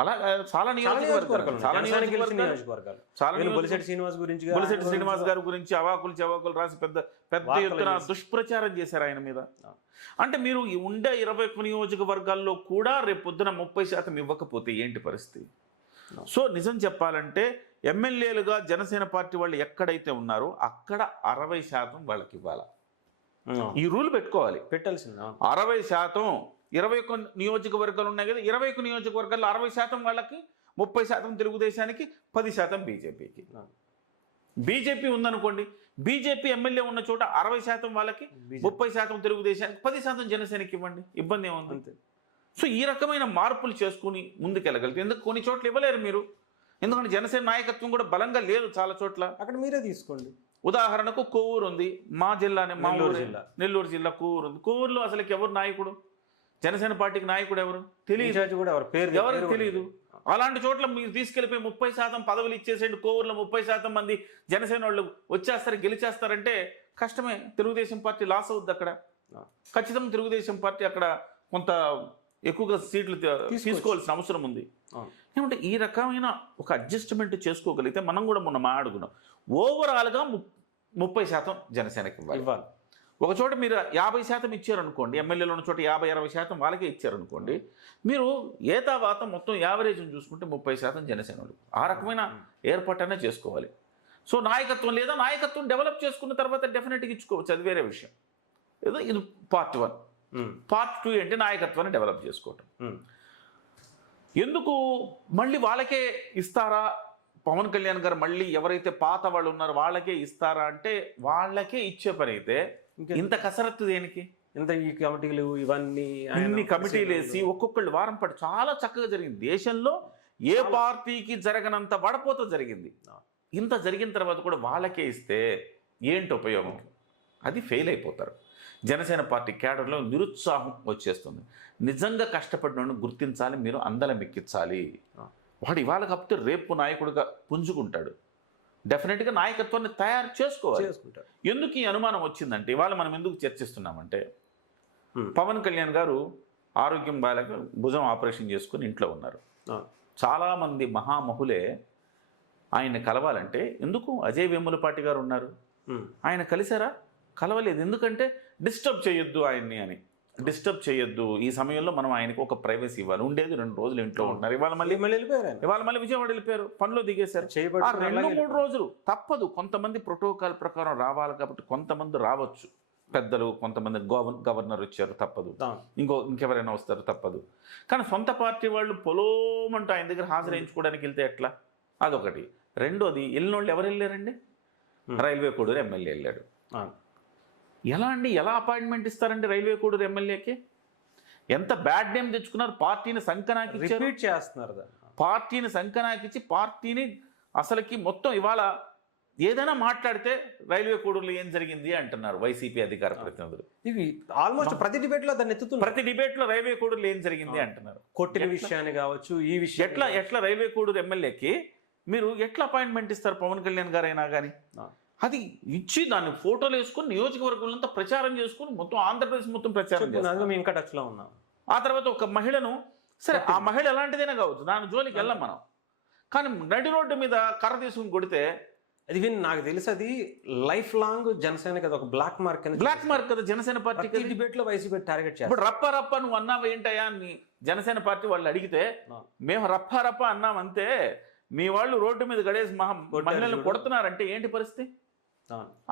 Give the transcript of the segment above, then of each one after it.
అలా చాలా నియోజకవర్గాలు బొలిశెట్టి శ్రీనివాస్ గురించి బొలిశెట్టి శ్రీనివాస్ గారి గురించి అవాకులు చవాకులు రాసి పెద్ద పెద్ద ఎత్తున దుష్ప్రచారం చేశారు ఆయన మీద. అంటే మీరు ఉండే 21 నియోజకవర్గాల్లో కూడా రేపు పొద్దున 30% ఇవ్వకపోతే ఏంటి పరిస్థితి? సో నిజం చెప్పాలంటే ఎమ్మెల్యేలుగా జనసేన పార్టీ వాళ్ళు ఎక్కడైతే ఉన్నారో అక్కడ 60% వాళ్ళకి ఇవ్వాలి. ఈ రూల్ పెట్టుకోవాలి, పెట్టాల్సింది. 60%. 21 నియోజకవర్గాలు ఉన్నాయి కదా, 21 నియోజకవర్గాల్లో 60% వాళ్ళకి, 30% తెలుగుదేశానికి, 10% బీజేపీకి. బీజేపీ ఉందనుకోండి, బీజేపీ ఎమ్మెల్యే ఉన్న చోట 60% వాళ్ళకి, 30% తెలుగుదేశానికి, 10% జనసేనకి ఇవ్వండి, ఇబ్బంది ఏముంది? సో ఈ రకమైన మార్పులు చేసుకుని ముందుకెళ్ళగలిగితే, ఎందుకు కొన్ని చోట్ల ఇవ్వలేరు మీరు, ఎందుకంటే జనసేన నాయకత్వం కూడా బలంగా లేదు చాలా చోట్ల. అక్కడ మీరే తీసుకోండి. ఉదాహరణకు కొవ్వూరు ఉంది, మా జిల్లానే, మా నెల్లూరు జిల్లా కొవ్వూరు ఉంది. కొవ్వూరులో అసలు ఎవరు నాయకుడు, జనసేన పార్టీకి నాయకుడు ఎవరు తెలియదు, ఎవరికి తెలియదు. అలాంటి చోట్ల మీరు తీసుకెళ్ళిపోయి 30% పదవులు ఇచ్చేసేయండి, కొవ్వూరులో 30% మంది జనసేన వాళ్ళు వచ్చేస్తారు, గెలిచేస్తారంటే కష్టమే. తెలుగుదేశం పార్టీ లాస్ అవుద్ది అక్కడ. ఖచ్చితంగా తెలుగుదేశం పార్టీ అక్కడ కొంత ఎక్కువగా సీట్లు తీసుకోవాల్సిన అవసరం ఉంది. ఏమంటే ఈ రకమైన ఒక అడ్జస్ట్మెంట్ చేసుకోగలిగితే, మనం కూడా మొన్న మాట్లాడుకున్నాం, ఓవరాల్గా 30% జనసేనకి ఇవ్వాలి. ఒక చోట మీరు 50% ఇచ్చారనుకోండి, ఎమ్మెల్యేలు ఉన్న చోట 50-60% వాళ్ళకే ఇచ్చారనుకోండి, మీరు ఏతావాత మొత్తం యావరేజ్ని చూసుకుంటే 30% జనసేన వాళ్ళు. ఆ రకమైన ఏర్పాటనే చేసుకోవాలి. సో నాయకత్వం లేదా, నాయకత్వం డెవలప్ చేసుకున్న తర్వాత డెఫినెట్గా ఇచ్చుకోవచ్చు, అది వేరే విషయం. ఏదో ఇది పార్ట్ 1. పార్ట్ 2 అంటే నాయకత్వాన్ని డెవలప్ చేసుకోవటం. ఎందుకు మళ్ళీ వాళ్ళకే ఇస్తారా పవన్ కళ్యాణ్ గారు, మళ్ళీ ఎవరైతే పాత వాళ్ళు ఉన్నారో వాళ్ళకే ఇస్తారా అంటే, వాళ్ళకే ఇచ్చే పని అయితే ఇంత కసరత్తు దేనికి? ఇంత ఈ కమిటీలు ఇవన్నీ ఇన్ని కమిటీలు వేసి ఒక్కొక్కళ్ళు వారం పాటు చాలా చక్కగా జరిగింది. దేశంలో ఏ పార్టీకి జరగనంత వడపోత జరిగింది. ఇంత జరిగిన తర్వాత కూడా వాళ్ళకే ఇస్తే ఏంటి ఉపయోగం? అది ఫెయిల్ అయిపోతారు. జనసేన పార్టీ క్యాడర్లో నిరుత్సాహం వచ్చేస్తుంది. నిజంగా కష్టపడిన గుర్తించాలి, మీరు అందలం ఎక్కించాలి. వాడు ఇవాళ కాకపోతే రేపు నాయకుడిగా పుంజుకుంటాడు. డెఫినెట్గా నాయకత్వాన్ని తయారు చేసుకుంటాడు. ఎందుకు ఈ అనుమానం వచ్చిందంటే, ఇవాళ మనం ఎందుకు చర్చిస్తున్నామంటే, పవన్ కళ్యాణ్ గారు ఆరోగ్యం బాగాలేక భుజం ఆపరేషన్ చేసుకుని ఇంట్లో ఉన్నారు. చాలామంది మహామహులే ఆయన్ని కలవాలంటే, ఎందుకు అజయ్ వేములపాటి గారు ఉన్నారు, ఆయన కలిసారా? కలవలేదు. ఎందుకంటే డిస్టర్బ్ చేయొద్దు ఆయన్ని అని. డిస్టర్బ్ చేయొద్దు, ఈ సమయంలో మనం ఆయనకు ఒక ప్రైవసీ ఇవ్వాలి. ఉండేది 2 రోజులు ఇంట్లో ఉంటున్నారు, ఇవాళ మళ్ళీ విజయవాడ వెళ్ళిపోయారు, పనిలో దిగేశారు. 2-3 రోజులు తప్పదు. కొంతమంది ప్రోటోకాల్ ప్రకారం రావాలి కాబట్టి కొంతమంది రావచ్చు, పెద్దలు, కొంతమంది గవర్నర్ వచ్చారు తప్పదు, ఇంకెవరైనా వస్తారు తప్పదు. కానీ సొంత పార్టీ వాళ్ళు పొలోమంటూ ఆయన దగ్గర హాజరించుకోవడానికి వెళ్తే ఎట్లా? అదొకటి. రెండోది, వెళ్ళినోళ్ళు ఎవరు వెళ్ళారండి? రైల్వే కోడూరు ఎమ్మెల్యే వెళ్ళాడు. ఎలా అండి, ఎలా అపాయింట్మెంట్ ఇస్తారండి రైల్వే కోడూరు ఎమ్మెల్యేకి? ఎంత బ్యాడ్ నేమ్ తెచ్చుకున్నారు. పార్టీని సంకనాకి చేస్తున్నారు, పార్టీని సంకనాకిచ్చి పార్టీని అసలుకి మొత్తం. ఇవాళ ఏదైనా మాట్లాడితే రైల్వే కోడూరులో ఏం జరిగింది అంటున్నారు వైసీపీ అధికార ప్రతినిధులు. ఇవి ఆల్మోస్ట్ ప్రతి డిబేట్లో దాన్ని ఎత్తుతున్నారు. ప్రతి డిబేట్లో రైల్వే కోడూరులో ఏం జరిగింది అంటున్నారు. కొట్టిన విషయాన్ని కావచ్చు, ఈ విషయం ఎట్లా రైల్వే కోడూరు ఎమ్మెల్యేకి మీరు ఎట్లా అపాయింట్మెంట్ ఇస్తారు? పవన్ కళ్యాణ్ గారు అయినా కానీ అది ఇచ్చి దాన్ని ఫోటోలు వేసుకొని నియోజకవర్గంలో ప్రచారం చేసుకుని మొత్తం ఆంధ్రప్రదేశ్ మొత్తం ప్రచారం చేస్తాం. ఇంకా టచ్లో ఉన్నాం. ఆ తర్వాత ఒక మహిళను, సరే ఆ మహిళ ఎలాంటిదైనా కావచ్చు, దాని జోలికి వెళ్ళాం మనం, కానీ నడి రోడ్డు మీద కర్ర తీసుకుని కొడితే అది నాకు తెలుసు, అది లైఫ్ లాంగ్ జనసేన కదా, ఒక బ్లాక్ మార్క్ కదా జనసేన పార్టీ డిబేట్ లో వైసీపీ టార్గెట్ చేస్తారు. ఇప్పుడు రప్ప నువ్వు అన్నావు ఏంటయ్యా అని జనసేన పార్టీ వాళ్ళు అడిగితే, మేము రప్ప అన్నామంతే, మీ వాళ్ళు రోడ్డు మీద గడేసి మహిళలను కొడుతున్నారంటే ఏంటి పరిస్థితి?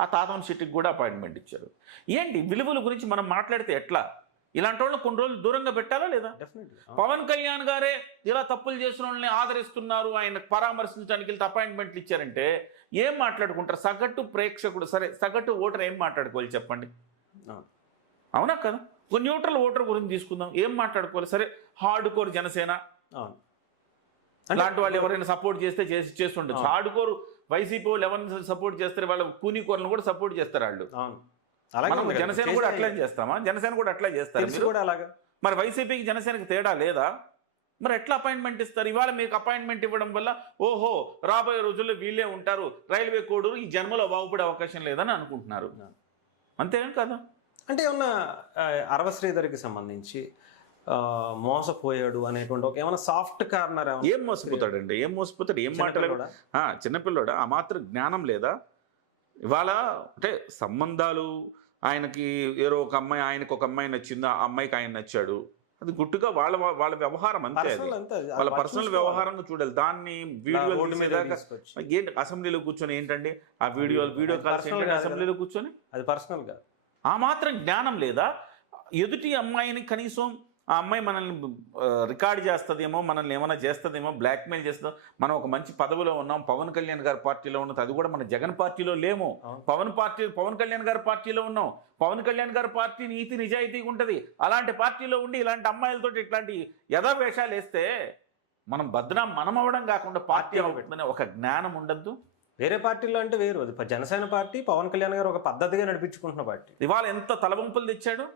ఆ తాతం సిటీకి కూడా అపాయింట్మెంట్ ఇచ్చారు. ఏంటి విలువల గురించి మనం మాట్లాడితే ఎట్లా? ఇలాంటి వాళ్ళని కొన్ని రోజులు దూరంగా పెట్టాలా లేదా? పవన్ కళ్యాణ్ గారే ఇలా తప్పులు చేసిన వాళ్ళని ఆదరిస్తున్నారు, ఆయన పరామర్శించడానికి వెళ్తే అపాయింట్మెంట్లు ఇచ్చారంటే ఏం మాట్లాడుకుంటారు? సగటు ప్రేక్షకుడు, సరే సగటు ఓటర్ ఏం మాట్లాడుకోవాలి చెప్పండి? అవునా కదా? ఒక న్యూట్రల్ ఓటర్ గురించి తీసుకుందాం, ఏం మాట్లాడుకోవాలి? సరే హార్డ్ కోర్ జనసేన అలాంటి వాళ్ళు ఎవరైనా సపోర్ట్ చేస్తే చేస్తుండొచ్చు. హార్డ్ కోర్ వైసీపీ వాళ్ళు ఎవరిని సపోర్ట్ చేస్తారు, వాళ్ళ కూనీ కోరలను కూడా సపోర్ట్ చేస్తారు వాళ్ళు. జనసేన కూడా అట్లా చేస్తామా? జనసేన కూడా అట్లా చేస్తారు. మరి వైసీపీకి జనసేనకి తేడా లేదా? మరి ఎట్లా అపాయింట్మెంట్ ఇస్తారు? ఇవాళ మీకు అపాయింట్మెంట్ ఇవ్వడం వల్ల ఓహో రాబోయే రోజుల్లో వీళ్ళే ఉంటారు, రైల్వే కోడూరు ఈ జన్మలో బాగుపడే అవకాశం లేదని అనుకుంటున్నారు. అంతేం కదా? అంటే ఏమన్నా అరవ శ్రీధర్కి సంబంధించి మోసపోయాడు అనేటువంటి ఒక ఏమైనా సాఫ్ట్ కార్నర్ ఏం మోసపోతాడండి, ఏం మోసపోతాడు, ఏం మాట్లాడు, చిన్నపిల్లడా ఆ మాత్రం జ్ఞానం లేదా? ఇవాళ అంటే సంబంధాలు ఆయనకి ఏదో ఒక అమ్మాయి, ఆయనకు ఒక అమ్మాయి నచ్చింది, ఆ అమ్మాయికి ఆయన నచ్చాడు, అది గుట్టుగా వాళ్ళ వాళ్ళ వ్యవహారం అంతే, అది వాళ్ళ పర్సనల్ వ్యవహారంగా చూడాలి. దాన్ని వీడియో ఏంటి అసెంబ్లీలో కూర్చొని ఏంటండి ఆ వీడియో కాల్స్ అసెంబ్లీలో కూర్చొని, అది పర్సనల్ గా ఆ మాత్రం జ్ఞానం లేదా? ఎదుటి అమ్మాయిని కనీసం ఆ అమ్మాయి మనల్ని రికార్డ్ చేస్తుందేమో, మనల్ని ఏమైనా చేస్తుందేమో, బ్లాక్మెయిల్ చేస్తుందో, మనం ఒక మంచి పదవిలో ఉన్నాం, పవన్ కళ్యాణ్ గారి పార్టీలో ఉన్నది, అది కూడా మన జగన్ పార్టీలో లేము, పవన్ కళ్యాణ్ గారి పార్టీలో ఉన్నాం, పవన్ కళ్యాణ్ గారి పార్టీ నీతి నిజాయితీగా ఉంటుంది, అలాంటి పార్టీలో ఉండి ఇలాంటి అమ్మాయిలతో ఇట్లాంటి యథావేషాలు వేస్తే మనం మనం అవ్వడం కాకుండా పార్టీ అవ్వబెట్టుకునే ఒక జ్ఞానం ఉండద్దు. వేరే పార్టీలో అంటే వేరు, అది జనసేన పార్టీ, పవన్ కళ్యాణ్ గారు ఒక పద్ధతిగా నడిపించుకుంటున్న పార్టీ. ఇవాళ ఎంత తలవంపులు తెచ్చాడు.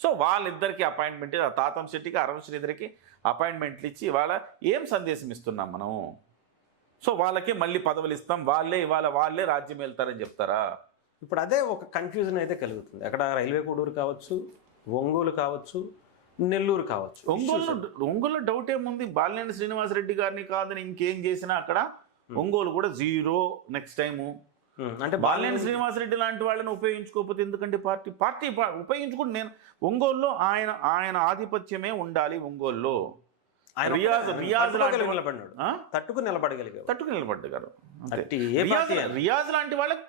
సో వాళ్ళిద్దరికి అపాయింట్మెంట్, తాతం శెట్టికి అరవింద్ శ్రీధర్కి అపాయింట్మెంట్లు ఇచ్చి ఇవాళ ఏం సందేశం ఇస్తున్నాం మనం? సో వాళ్ళకి మళ్ళీ పదవులు ఇస్తాం, వాళ్ళే రాజ్యం వెళ్తారని చెప్తారా? ఇప్పుడు అదే ఒక కన్ఫ్యూజన్ అయితే కలుగుతుంది. అక్కడ రైల్వే కోడూరు కావచ్చు, ఒంగోలు కావచ్చు, నెల్లూరు కావచ్చు. ఒంగోలు డౌట్ ఏముంది? బాలినేని శ్రీనివాసరెడ్డి గారిని కాదని ఇంకేం చేసినా అక్కడ ఒంగోలు కూడా 0 నెక్స్ట్ టైము. అంటే బాలినేని శ్రీనివాసరెడ్డి లాంటి వాళ్ళని ఉపయోగించుకోకపోతే ఎందుకంటే పార్టీ ఉపయోగించుకుంటే నేను ఒంగోలులో ఆయన ఆధిపత్యమే ఉండాలి. ఒంగోలులో తట్టుకుని నిలబడ్డారు. రియాజ్ లాంటి వాళ్ళకి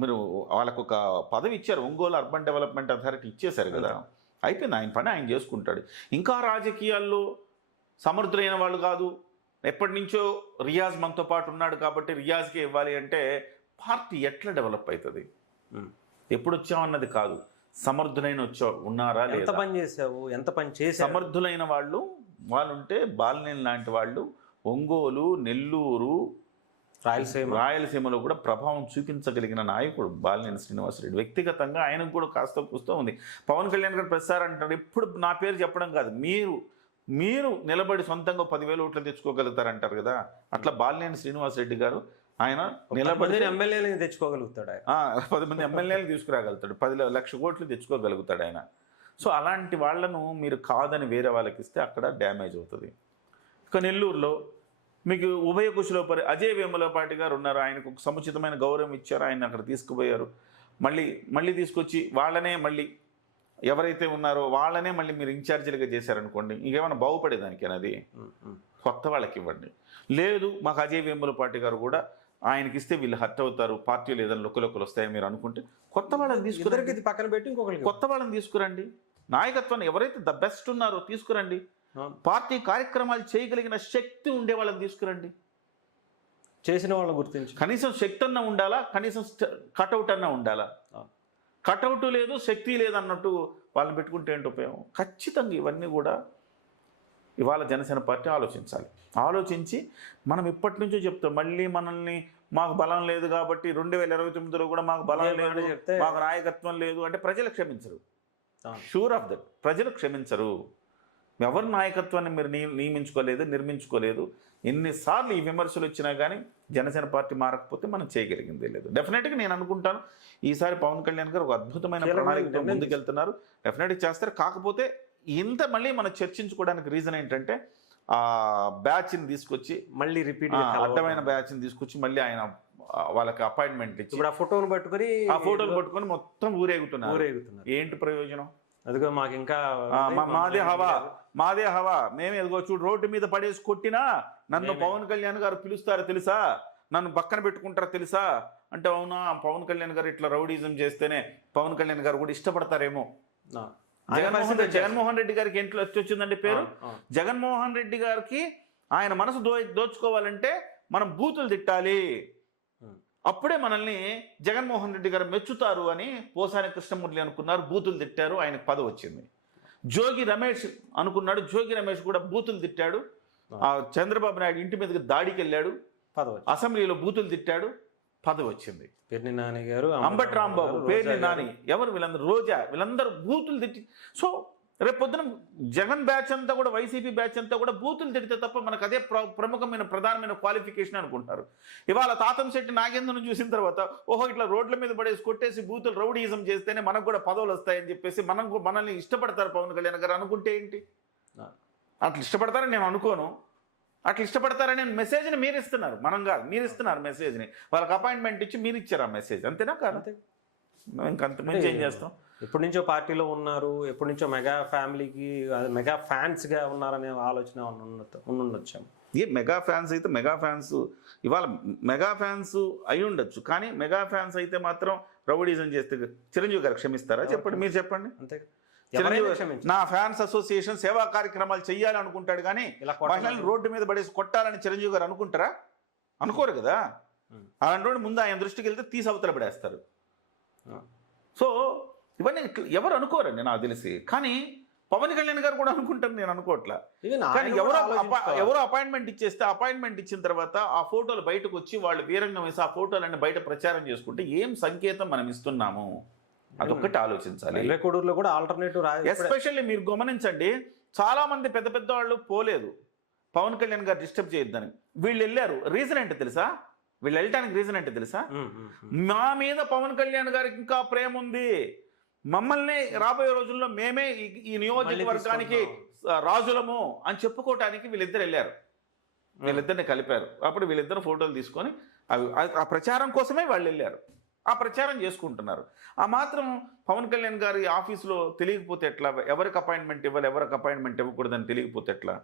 మీరు వాళ్ళకు ఒక పదవి ఇచ్చారు, ఒంగోలు అర్బన్ డెవలప్మెంట్ అథారిటీ ఇచ్చేశారు కదా, అయిపోయింది, ఆయన పని ఆయన చేసుకుంటాడు. ఇంకా రాజకీయాల్లో సమర్థులైన వాళ్ళు కాదు, ఎప్పటి నుంచో రియాజ్ మనతో పాటు ఉన్నాడు కాబట్టి రియాజ్కే ఇవ్వాలి అంటే పార్టీ ఎట్లా డెవలప్ అవుతుంది? ఎప్పుడు వచ్చామన్నది కాదు, సమర్థులైన ఉన్నారా, ఎంత పని చేసావు, ఎంత పని చేసి సమర్థులైన వాళ్ళు ఉంటే బాలినేని లాంటి వాళ్ళు ఒంగోలు, నెల్లూరు, రాయలసీమలో కూడా ప్రభావం చూపించగలిగిన నాయకుడు బాలినేని శ్రీనివాసరెడ్డి. వ్యక్తిగతంగా ఆయనకు కూడా కాస్త కూస్తూ ఉంది. పవన్ కళ్యాణ్ గారు ప్రసారం అంటారు, ఎప్పుడు నా పేరు చెప్పడం కాదు, మీరు నిలబడి సొంతంగా 10,000 ఓట్లు తెచ్చుకోగలుగుతారంటారు కదా, అట్లా బాలినేని శ్రీనివాసరెడ్డి గారు ఆయన నిలబడి ఎమ్మెల్యేలను తెచ్చుకోగలుగుతాడు, 10 మంది ఎమ్మెల్యేలు తీసుకురాగలుగుతాడు, 10 లక్ష కోట్లు తెచ్చుకోగలుగుతాడు ఆయన. సో అలాంటి వాళ్లను మీరు కాదని వేరే వాళ్ళకి ఇస్తే అక్కడ డ్యామేజ్ అవుతుంది. ఇక నెల్లూరులో మీకు ఉభయ కుశలోపరి అజయ్ వేములపాటి గారు ఉన్నారు, ఆయనకు ఒక సముచితమైన గౌరవం ఇచ్చారు, ఆయన అక్కడ తీసుకుపోయారు. మళ్ళీ తీసుకొచ్చి వాళ్ళనే మళ్ళీ ఎవరైతే ఉన్నారో వాళ్ళనే మళ్ళీ మీరు ఇన్ఛార్జీలుగా చేశారనుకోండి, ఇంకేమైనా బాగుపడేదానికి అది కొత్త వాళ్ళకి ఇవ్వండి. లేదు మాకు అజయ్ వేములపాటి గారు కూడా ఆయనకి ఇస్తే వీళ్ళు హర్ట్ అవుతారు, పార్టీలు ఏదైనా లొక్కలొక్కలు వస్తాయని మీరు అనుకుంటే కొత్త వాళ్ళని తీసుకురండి, పక్కన పెట్టి ఇంకొకరికి కొత్త వాళ్ళని తీసుకురండి. నాయకత్వాన్ని ఎవరైతే ద బెస్ట్ ఉన్నారో తీసుకురండి. పార్టీ కార్యక్రమాలు చేయగలిగిన శక్తి ఉండే వాళ్ళని తీసుకురండి. చేసిన వాళ్ళని గుర్తించి కనీసం శక్తి అన్నా ఉండాలా, కనీసం కటౌట్ అన్నా ఉండాలా. కటౌట్ లేదు, శక్తి లేదు అన్నట్టు వాళ్ళని పెట్టుకుంటే ఏంటి ఉపయోగం? ఖచ్చితంగా ఇవన్నీ కూడా ఇవాళ జనసేన పార్టీ ఆలోచించి మనం ఇప్పటి నుంచో చెప్తాం, మళ్ళీ మనల్ని మాకు బలం లేదు కాబట్టి 2029లో కూడా మాకు బలం లేదు, మాకు నాయకత్వం లేదు అంటే ప్రజలు క్షమించరు. షూర్ ఆఫ్ దట్, ప్రజలు క్షమించరు. ఎవరి నాయకత్వాన్ని మీరు నిర్మించుకోలేదు. ఎన్నిసార్లు ఈ విమర్శలు వచ్చినా కానీ జనసేన పార్టీ మారకపోతే మనం చేయగలిగిందే లేదు. డెఫినెట్గా నేను అనుకుంటాను ఈసారి పవన్ కళ్యాణ్ గారు ఒక అద్భుతమైన ప్రణాళికతో ముందుకెళ్తున్నారు, డెఫినెట్గా చేస్తారు. కాకపోతే ఇంత మళ్ళీ మనం చర్చించుకోవడానికి రీజన్ ఏంటంటే ఆ బ్యాచ్ని తీసుకొచ్చి మళ్ళీ రిపీట్ అడ్డమైన బ్యాచ్ని తీసుకొచ్చి మళ్ళీ ఆయన వాళ్ళకి అపాయింట్మెంట్ ఇచ్చి ఆ ఫోటోలు పట్టుకొని మొత్తం ఊరేగుతున్నారు. ఏంటి ప్రయోజనం? అదిగో మాకు ఇంకా మాదే హవా మేమే ఎదుగో చూడు రోడ్డు మీద పడేసి కొట్టినా నన్ను పవన్ కళ్యాణ్ గారు పిలుస్తారో తెలుసా, నన్ను పక్కన పెట్టుకుంటారో తెలుసా అంటే అవునా పవన్ కళ్యాణ్ గారు ఇట్లా రౌడీజం చేస్తేనే పవన్ కళ్యాణ్ గారు కూడా ఇష్టపడతారేమో. జగన్మోహన్ రెడ్డి గారికి ఎంట్లో వచ్చిందండి పేరు. జగన్మోహన్ రెడ్డి గారికి ఆయన మనసు దోచుకోవాలంటే మనం బూతులు తిట్టాలి, అప్పుడే మనల్ని జగన్మోహన్ రెడ్డి గారు మెచ్చుతారు అని పోసాని కృష్ణమురళి అనుకున్నారు, బూతులు తిట్టారు, ఆయనకు పదవి వచ్చింది. జోగి రమేష్ అనుకున్నాడు, జోగి రమేష్ కూడా బూతులు తిట్టాడు, చంద్రబాబు నాయుడు ఇంటి మీదకి దాడికి వెళ్ళాడు, అసెంబ్లీలో బూతులు తిట్టాడు, పదవి వచ్చింది. పేర్ని నాని గారు, అంబటి రాంబాబు, పేర్ని నాని, ఎవరు వీళ్ళందరూ, రోజా, వీళ్ళందరూ బూతులు తిట్టి. సో రేపు పొద్దున జగన్ బ్యాచ్ అంతా కూడా, వైసీపీ బ్యాచ్ అంతా కూడా బూతులు తిడితే తప్ప మనకు అదే ప్రముఖమైన ప్రధానమైన క్వాలిఫికేషన్ అనుకుంటారు. ఇవాళ తాతంశెట్టి నాగేంద్రను చూసిన తర్వాత ఓహో ఇట్లా రోడ్ల మీద పడేసి కొట్టేసి బూతులు రౌడీజం చేస్తేనే మనకు కూడా పదవులు వస్తాయని చెప్పేసి మనల్ని ఇష్టపడతారు పవన్ కళ్యాణ్ గారు అనుకుంటే ఏంటి? అట్లా ఇష్టపడతారని నేను అనుకోను. అట్లా ఇష్టపడతారని మెసేజ్ని మీరు ఇస్తున్నారు, మనం కాదు, మీరు ఇస్తున్నారు మెసేజ్ని. వాళ్ళకి అపాయింట్మెంట్ ఇచ్చి మీరు ఇచ్చారు ఆ మెసేజ్, అంతేనా కాదు? ఇంకంత మించి ఏం చేస్తాం? ఎప్పటి నుంచో పార్టీలో ఉన్నారు, ఎప్పటి నుంచో మెగా ఫ్యామిలీకి మెగా ఫ్యాన్స్గా ఉన్నారనే ఆలోచన ఉండొచ్చాము. ఏ మెగా ఫ్యాన్స్ అయితే మెగా ఫ్యాన్స్ ఇవాళ మెగా ఫ్యాన్స్ అయి ఉండొచ్చు, కానీ మెగా ఫ్యాన్స్ అయితే మాత్రం రౌడీజం చేస్తే చిరంజీవి గారు క్షమిస్తారా? చెప్పండి, మీరు చెప్పండి. అంతే. నా ఫ్యాన్స్ అసోసియేషన్ సేవా కార్యక్రమాలు చెయ్యాలి అనుకుంటాడు, కానీ మహిళలను రోడ్డు మీద పడేసి కొట్టాలని చిరంజీవి గారు అనుకుంటారా? అనుకోరు కదా. అలాంటి వాడు ముందు ఆయన దృష్టికి వెళ్తే తీసి అవతల పడేస్తారు. సో ఇవన్నీ ఎవరు అనుకోరండి నాకు తెలిసి, కానీ పవన్ కళ్యాణ్ గారు కూడా అనుకుంటారు, నేను అనుకోవట్లా. కానీ ఎవరో అపాయింట్మెంట్ ఇచ్చేస్తే అపాయింట్మెంట్ ఇచ్చిన తర్వాత ఆ ఫోటోలు బయటకు వచ్చి వాళ్ళు వీరంగం వేసి ఆ ఫోటోలన్నీ బయట ప్రచారం చేసుకుంటే ఏం సంకేతం మనం ఇస్తున్నాము, అదొక్కటి ఆలోచించాలి. కోడూరులో కూడా ఆల్టర్నేటివ్, ఎస్పెషల్లీ మీరు గమనించండి, చాలా మంది పెద్ద పెద్ద వాళ్ళు పోలేదు పవన్ కళ్యాణ్ గారు డిస్టర్బ్ చేయొద్దని. వీళ్ళు వెళ్ళారు, రీజన్ ఏంటో తెలుసా? వీళ్ళు వెళ్ళటానికి రీజన్ ఏంటో తెలుసా? మా మీద పవన్ కళ్యాణ్ గారికి ఇంకా ప్రేమ ఉంది, మమ్మల్ని రాబోయే రోజుల్లో మేమే ఈ నియోజకవర్గానికి రాజులము అని చెప్పుకోవటానికి వీళ్ళిద్దరు వెళ్ళారు. వీళ్ళిద్దరిని కలిపారు. అప్పుడు వీళ్ళిద్దరు ఫోటోలు తీసుకొని ఆ ప్రచారం కోసమే వాళ్ళు వెళ్ళారు, ఆ ప్రచారం చేసుకుంటున్నారు. ఆ మాత్రం పవన్ కళ్యాణ్ గారి ఆఫీసులో తెలియకపోతే ఎట్లా? ఎవరికి అపాయింట్మెంట్ ఇవ్వాలి, ఎవరికి అపాయింట్మెంట్ ఇవ్వకూడదని తెలియకపోతే ఎట్లా?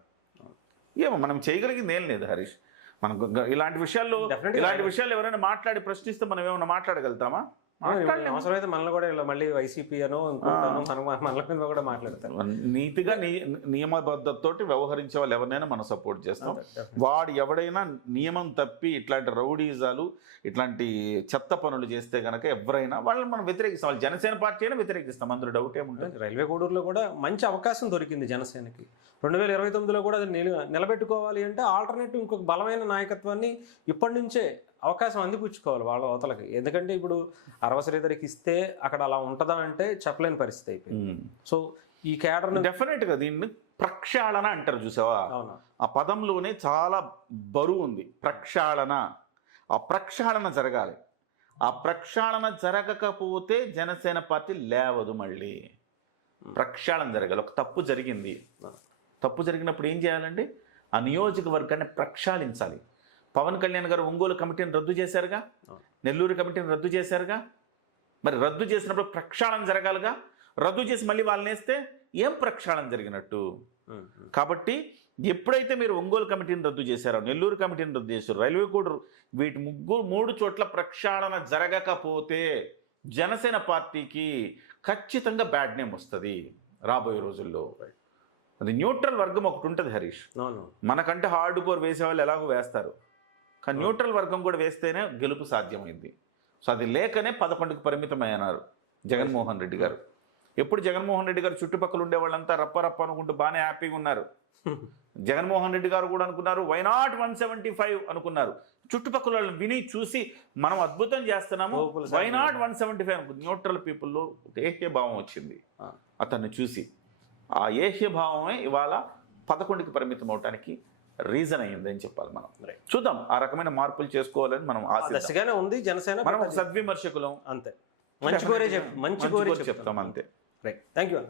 ఏమో మనం చేయగలిగింది ఏం లేదు హరీష్. మనకు ఇలాంటి విషయాలు ఎవరైనా మాట్లాడి ప్రశ్నిస్తే మనం ఏమైనా మాట్లాడగలుగుతామా? అవసరమైతే మనల్ని కూడా ఇలా మళ్ళీ వైసీపీ అనో మనల మీద కూడా మాట్లాడతారు. నీతిగా నియమబద్ధతతోటి వ్యవహరించే వాళ్ళు ఎవరినైనా మనం సపోర్ట్ చేస్తాం. వాడు ఎవడైనా నియమం తప్పి ఇట్లాంటి రౌడీజాలు ఇట్లాంటి చెత్త పనులు చేస్తే కనుక ఎవరైనా వాళ్ళని మనం వ్యతిరేకిస్తాం. వాళ్ళు జనసేన పార్టీ అయినా వ్యతిరేకిస్తాం, అందులో డౌట్ ఏముంటుంది. రైల్వే కోడూరులో కూడా మంచి అవకాశం దొరికింది జనసేనకి. 2029లో కూడా అది నిలబెట్టుకోవాలి అంటే ఆల్టర్నేటివ్ ఇంకొక బలమైన నాయకత్వాన్ని ఇప్పటి నుంచే అవకాశం అందిపుచ్చుకోవాలి వాళ్ళ అవతలకి. ఎందుకంటే ఇప్పుడు అరవ శ్రీధరికి ఇస్తే అక్కడ అలా ఉంటుందా అంటే చెప్పలేని పరిస్థితి అయిపోయింది. సో ఈ క్యాడర్ని డెఫినెట్గా దీన్ని ప్రక్షాళన అంటారు, చూసావా? ఆ పదంలోనే చాలా బరువు ఉంది, ప్రక్షాళన. ఆ ప్రక్షాళన జరగాలి. ఆ ప్రక్షాళన జరగకపోతే జనసేన పార్టీ లేవదు. మళ్ళీ ప్రక్షాళన జరగాలి. ఒక తప్పు జరిగింది, తప్పు జరిగినప్పుడు ఏం చేయాలండి? ఆ నియోజకవర్గాన్ని ప్రక్షాళించాలి. పవన్ కళ్యాణ్ గారు ఒంగోలు కమిటీని రద్దు చేశారుగా, నెల్లూరు కమిటీని రద్దు చేశారుగా. మరి రద్దు చేసినప్పుడు ప్రక్షాళన జరగాలిగా. రద్దు చేసి మళ్ళీ వాళ్ళని వేస్తే ఏం ప్రక్షాళన జరిగినట్టు? కాబట్టి ఎప్పుడైతే మీరు ఒంగోలు కమిటీని రద్దు చేశారో, నెల్లూరు కమిటీని రద్దు చేశారు, రైల్వే కోడూరు, వీటి మూడు చోట్ల ప్రక్షాళన జరగకపోతే జనసేన పార్టీకి ఖచ్చితంగా బ్యాడ్ నేమ్ వస్తుంది రాబోయే రోజుల్లో. అది న్యూట్రల్ వర్గం ఒకటి ఉంటుంది హరీష్. మనకంటే హార్డ్ కోర్ వేసేవాళ్ళు ఎలాగో వేస్తారు, కానీ న్యూట్రల్ వర్గం కూడా వేస్తేనే గెలుపు సాధ్యమైంది. సో అది లేకనే 11కి పరిమితమైనారు జగన్మోహన్ రెడ్డి గారు. ఎప్పుడు జగన్మోహన్ రెడ్డి గారు చుట్టుపక్కల ఉండే వాళ్ళంతా రప్ప అనుకుంటూ బాగానే హ్యాపీగా ఉన్నారు. జగన్మోహన్ రెడ్డి గారు కూడా అనుకున్నారు వై నాట్ 175 అనుకున్నారు. చుట్టుపక్కల వాళ్ళని విని చూసి మనం అద్భుతం చేస్తున్నాము, వై నాట్ 175 అనుకుంది. న్యూట్రల్ పీపుల్లో ఏహ్య భావం వచ్చింది అతన్ని చూసి. ఆ ఏహ్య భావమే ఇవాళ 11కి పరిమితం అవటానికి రీజన్ అయ్యింది అని చెప్పాలి. మనం చూద్దాం, ఆ రకమైన మార్పులు చేసుకోవాలని మనం ఆశగానే ఉంది జనసేన. మనం సద్విమర్శకులం అంతే, మంచి కోరే చెప్తాం అంతే. Right, thank you.